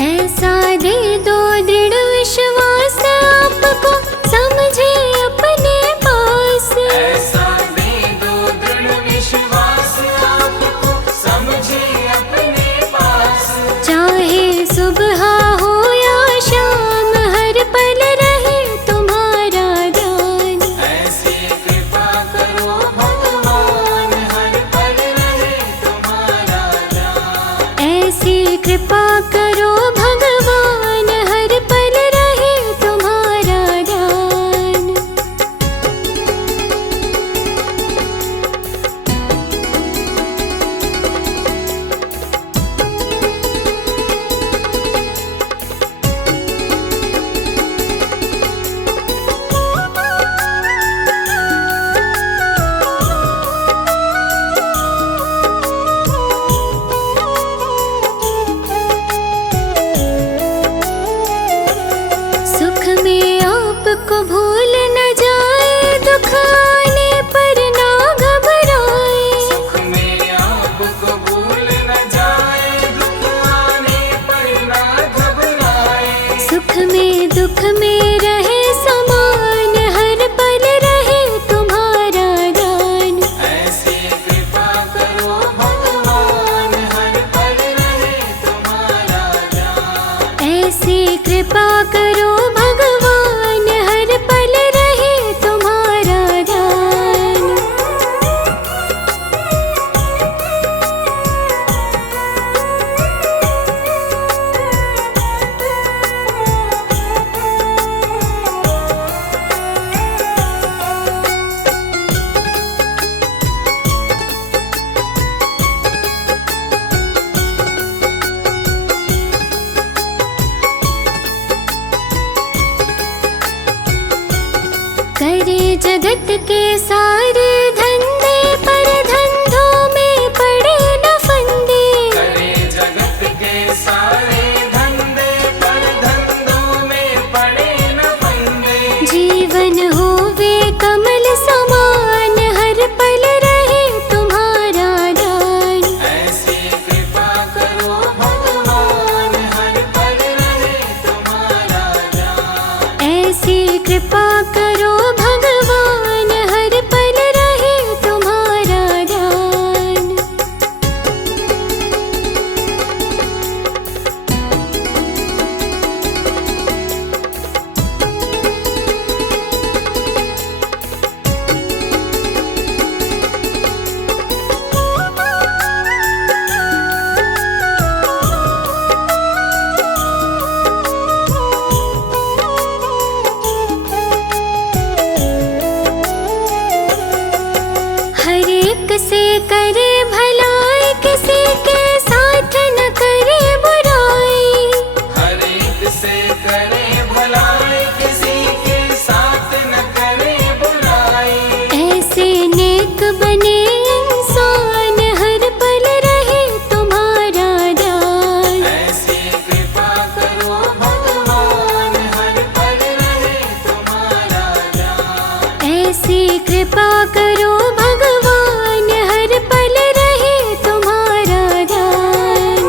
ऐसा दे दो दृढ़ विश्वास आपको समझे अपने पास। ऐसा दे दो दृढ़ विश्वास आपको समझे अपने पास। चाहे सुबह हो या शाम हर पल रहे तुम्हारा ध्यान। ऐसी कृपा करो भगवान हर पल रहे तुम्हारा ध्यान। ऐसी कृपा करो भगवान हर पल रहे तुम्हारा ध्यान। सुख में आपको भूल न जाए, दुख आने पर ना घबराए। सुख में आपको भूल न जाए, दुख आने पर ना घबराए। सुख में दुख में रहे समान हर पल रहे तुम्हारा ध्यान। ऐसी कृपा करो भगवान हर पल रहे तुम्हारा ध्यान। ऐसी कृपा करो भगवान हर पल रहे तुम्हारा ध्यान। करे जगत के सारे धंधे पर धंधों में पड़े न फंदे। करे जगत के सारे धंधे पर धंधों में पड़े न फंदे। जीवन होवे कमल समान हर पल रहे तुम्हारा ध्यान। ऐसी कृपा करो भगवान हर पल रहे तुम्हारा ध्यान। ऐसी कृपा करो भगवान हर पल रहे तुम्हारा ध्यान। हर एक से करे भलाई, किसी के साथ न करे बुराई। हर एक से करे भलाई, किसी के साथ न करे बुराई। ऐसे नेक बने इंसान हर पल रहे तुम्हारा ध्यान। ऐसी कृपा करो भगवान हर पल रहे तुम्हारा ध्यान। ऐसी कृपा करो भगवान हर पल रहे तुम्हारा ध्यान।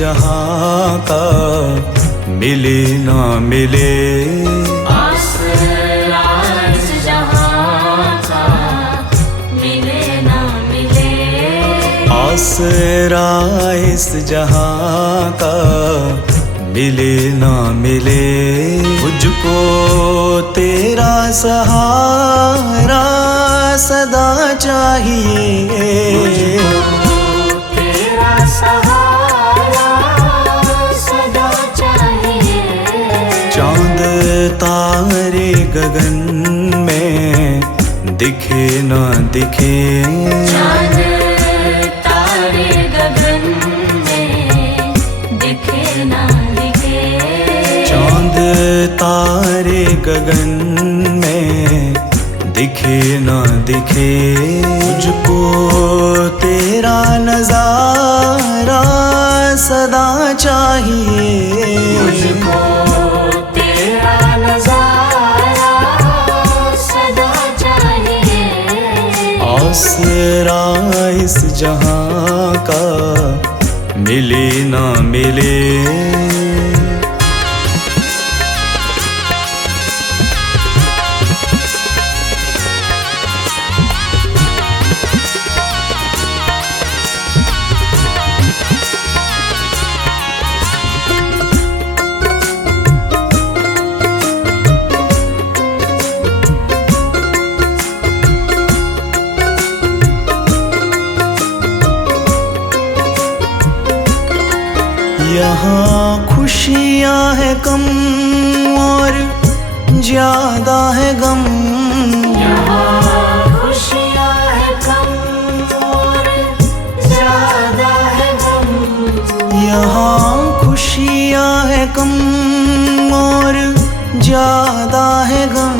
जहां का मिले ना मिले, आसरा इस जहां का मिले ना मिले, आसरा इस जहां का मिले ना मिले। मुझको तेरा सहारा सदा चाहिए, तेरा सहारा सदा चाहिए। चांद तारे गगन में दिखे ना दिखे, चांद तारे गगन में दिखे ना दिखे, चांद तारे गगन में दिखे ना दिखे। मुझको तेरा नजारा सदा चाहिए, मुझको तेरा नजारा सदा चाहिए। आसरा इस जहां का मिले ना मिले, यहाँ खुशियाँ है कम और ज्यादा है गम, यहाँ खुशियाँ है कम और ज्यादा है गम, यहाँ खुशियाँ है कम और ज्यादा है गम।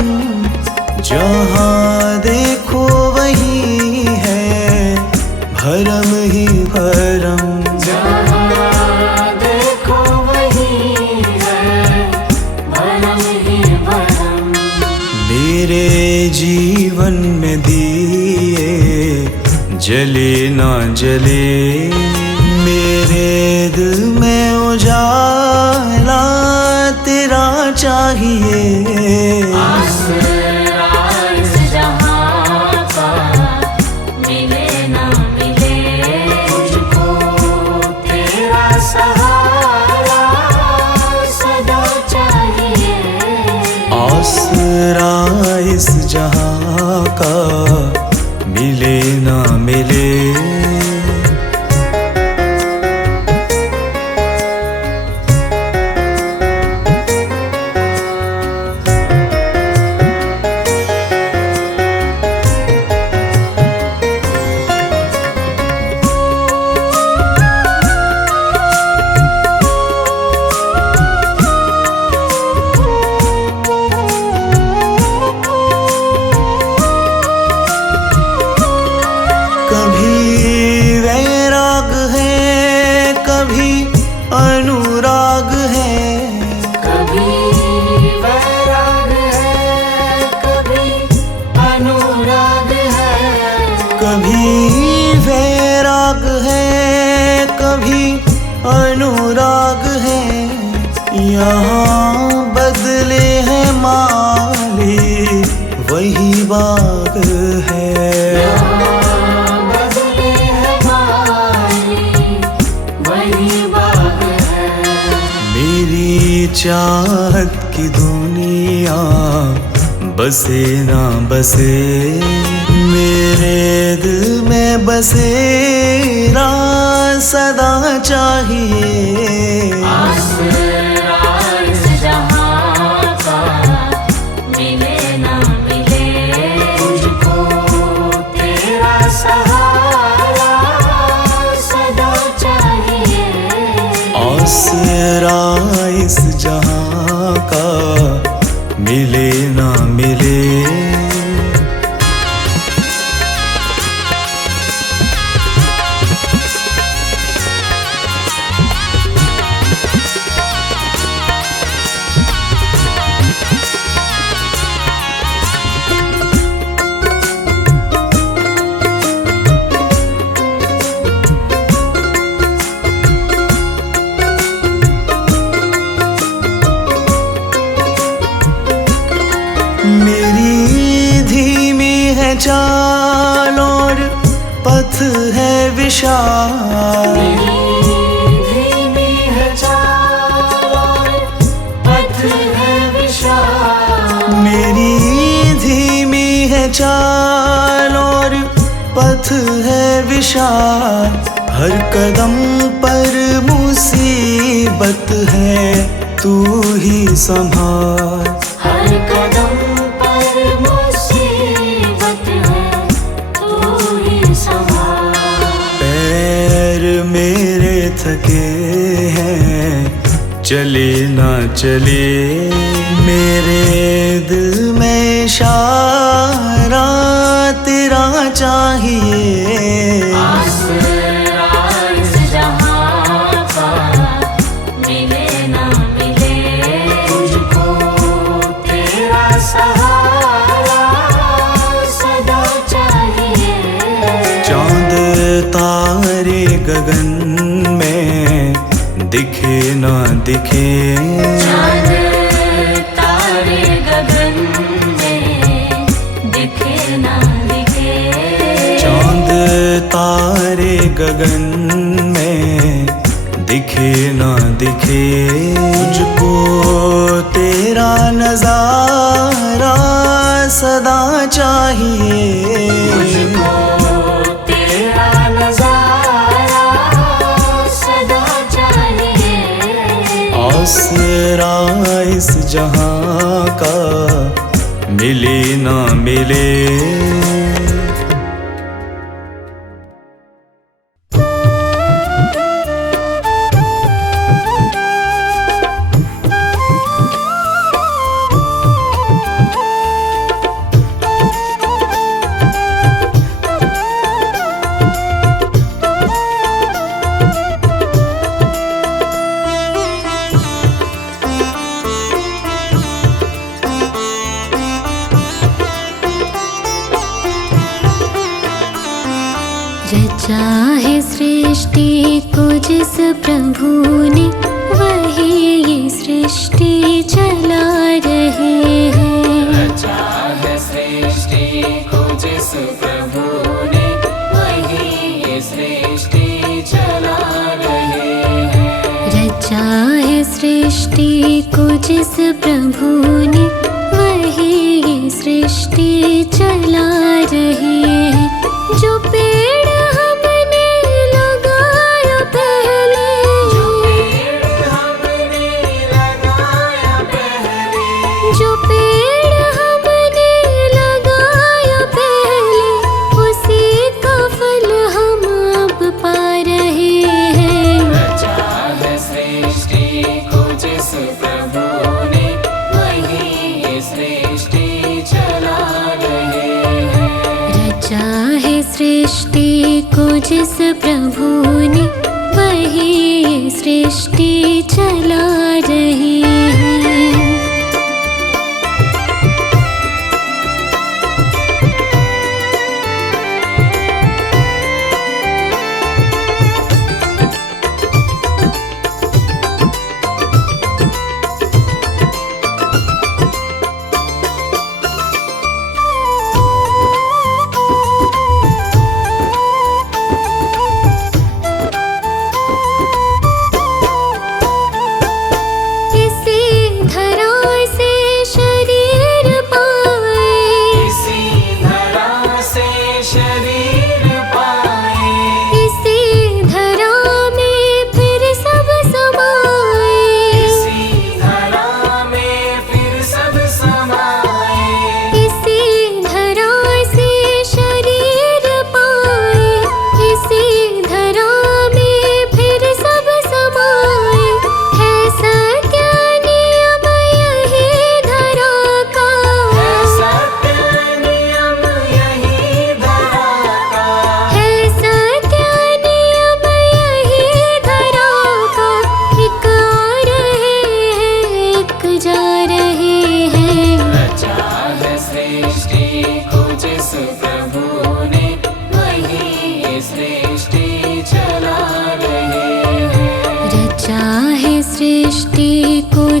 जहाँ देखो वही है भरम ही भरम, मेरे जीवन में दिए जले ना जले, मेरे दिल में उजाला तेरा चाहिए। आसरा इस जहां का मिले ना मिले, मुझको तेरा सहारा सदा चाहिए। आसरा इस जहां का मिले ना मिले, कभी वैराग है कभी अनुराग है, कभी वैराग है कभी अनुराग है, कभी वैराग है कभी अनुराग है। यहाँ बदले हैं माली वही बाग है, मेरी चाहत की दुनिया बसे ना बसे, मेरे दिल में बसेरा सदा चाहिए। आसरा इस जहां का मिले ना मिले, मुझको तेरा सहारा सदा चाहिए। आसरा इस जहां का मिले ना मिले, है चाल और पथ है विशाल। धीमी है चाल और पथ है विशाल। मेरी धीमी है चाल और पथ है विशाल। हर कदम पर मुसीबत है, तू ही संभाल। हर कदम पर मुसीबत है, तू ही संभाल। पैर मेरे थके हैं, चले ना चले, मेरे दिल में इशारा तेरा चाहिए। आसरा इस जहां का मिले ना मिले, तुझको तेरा सहारा सदा चाहिए। चांद तारे गगन में दिखे ना दिखे, चांद तारे गगन में दिखे ना दिखे। चांद तारे गगन में दिखे ना दिखे, मुझको तेरा नजारा सदा चाहिए। मुझको तेरा नजारा सदा चाहिए। आसरा इस जहां का मिले ना मिले। रचा है सृष्टि को जिस प्रभु ने, वही ये सृष्टि चला रहे हैं। रचा है सृष्टि को जिस प्रभु ने, वही ये सृष्टि चला रहे हैं। रचा है सृष्टि को जिस प्रभु ने, वही ये सृष्टि चला रहे हैं। जो पेड़ हमने लगाया पहले, जो पेड़ हमने लगाया पहले, जो पेड़ हमने लगाया पहले, उसी का फल हम अब पा रहे हैं। रचा है सृष्टि को जिस प्रभु ने, वही ये सृष्टि चला रहे हैं। रचा है सृष्टि को जिस प्रभु ने, वही ये सृष्टि चला रहे हैं।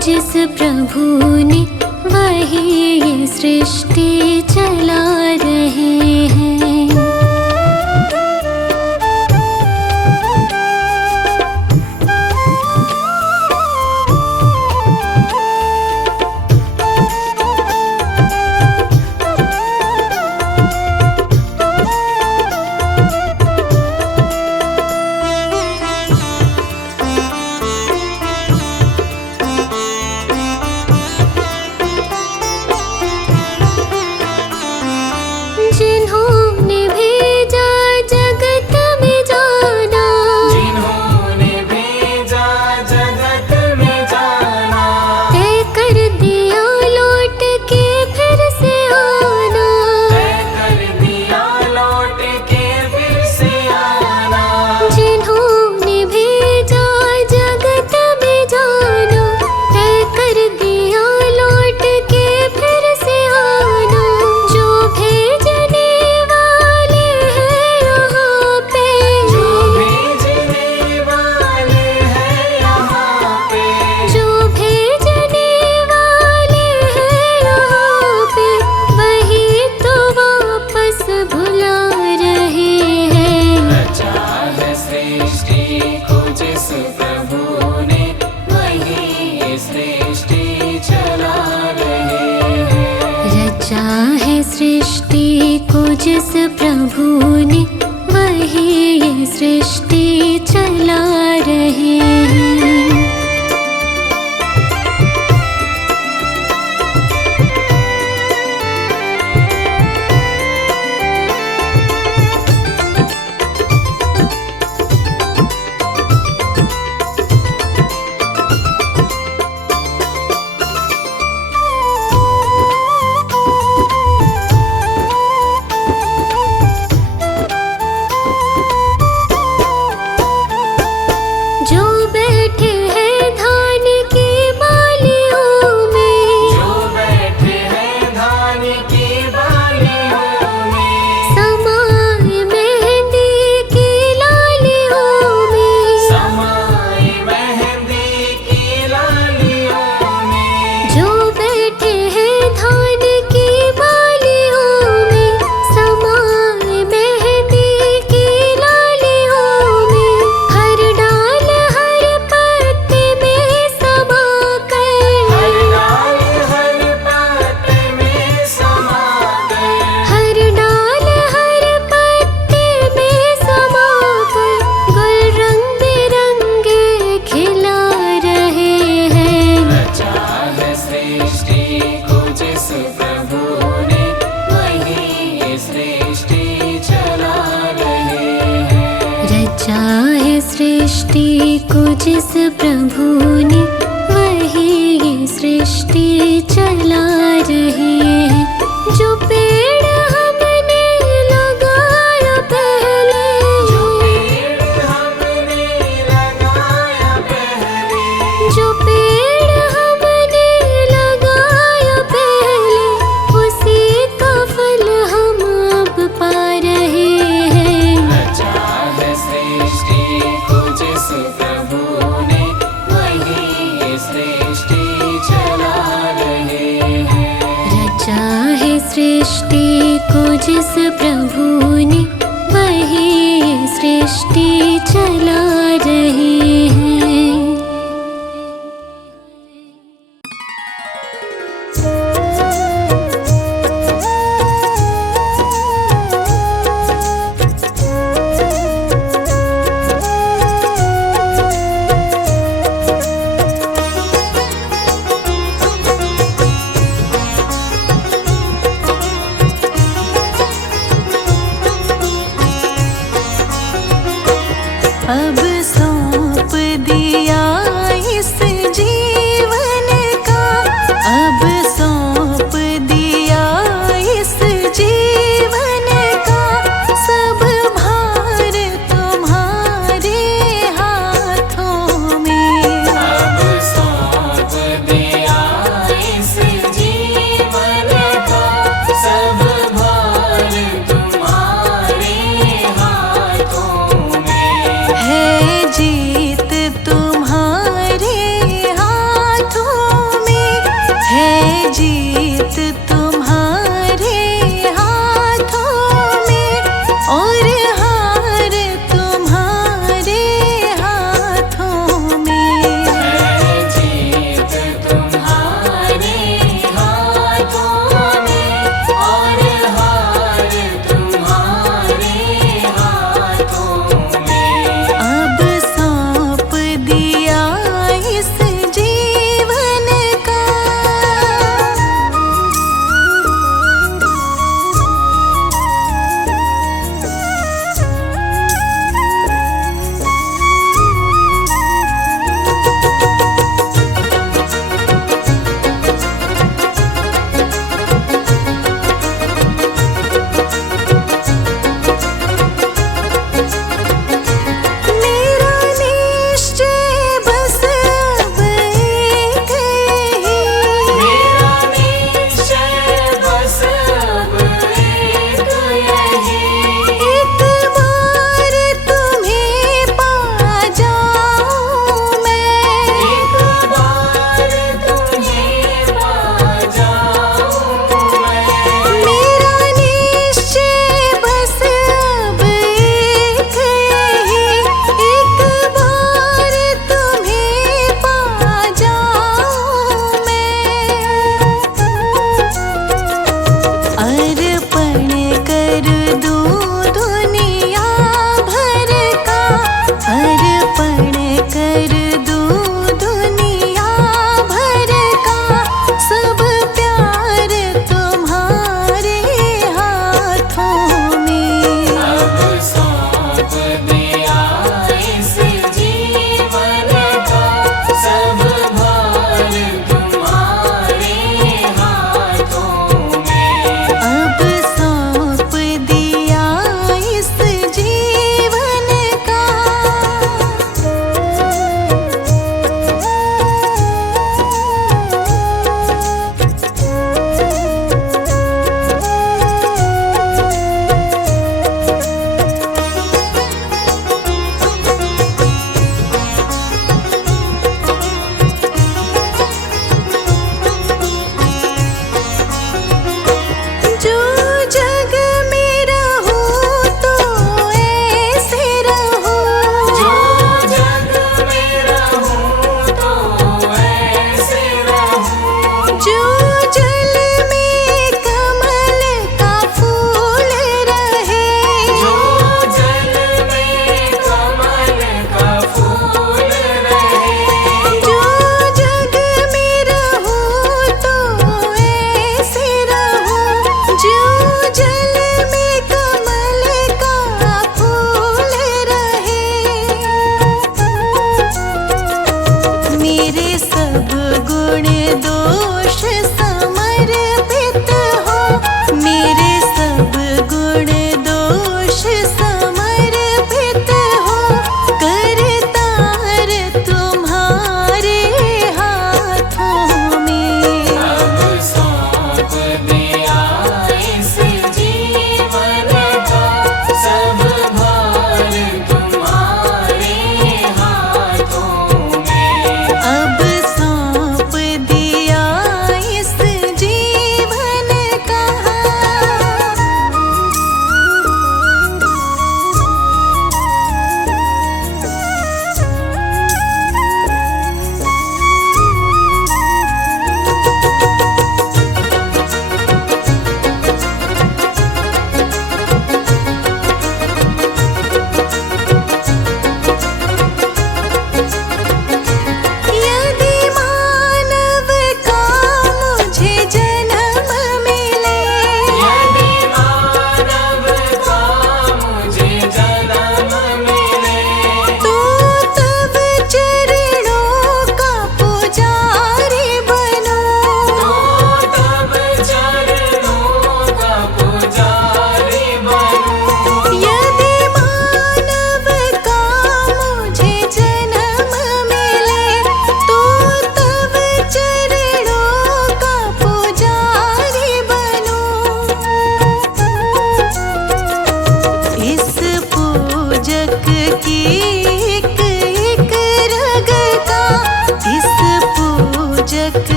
जिस प्रभु ने वही ये सृष्टि चला रहे हैं। जिन्होंने भेजा जगत में जाना, जिन्होंने भेजा जगत में जाना, तय कर दिया लौट के फिर से आना। तय कर दिया लौट के फिर से आना। जिन्होंने भेजा जगत में जाना, तय कर दिया लौट के फिर से आना। जो भेजने वाले हैं यहाँ पे, जो भेजने वाले हैं यहाँ पे, जो भेजने वाले हैं यहाँ पे, वही तो वापस बुला रहे हैं। रचा है सृष्टि को जिस प्रभु ने, वही सृष्टि चला रहे हैं। रचा है सृष्टि को जिस प्रभु ने, वही ये सृष्टि चला रहे हैं। जो बैठे हैं धान की बालियों में, जो बैठे हैं धान की बालियों में, समाए मेहंदी की लालियों में। समाए मेहंदी की लालियों में। जो बैठे हैं धान की बालियों में, समाए मेहंदी की लालियों में। हर डाल हर पत्ते में समा कर, हर डाल हर पत्ते में समा कर, हर डाल हर पत्ते में समा कर, गुल रंग बिरंगे खिला रहे हैं। रचा है सृष्टि को जिस प्रभु ने, वही सृष्टि चला रहे हैं। रचा है सृष्टि को जिस प्रभु ने, वही ये सृष्टि चला रहे हैं। जो पेड़ हमने लगाया पहले, जो पेड़ हमने लगाया पहले, जो पेड़ हमने लगाया पहले, उसी का फल हम अब पा रहे हैं। रचा है सृष्टि को जिस प्रभु ने, वही सृष्टि चला रहे हैं। रचा है सृष्टि को जिस प्रभु ने, वही ये सृष्टि चला रहे हैं। अब सौंप दिया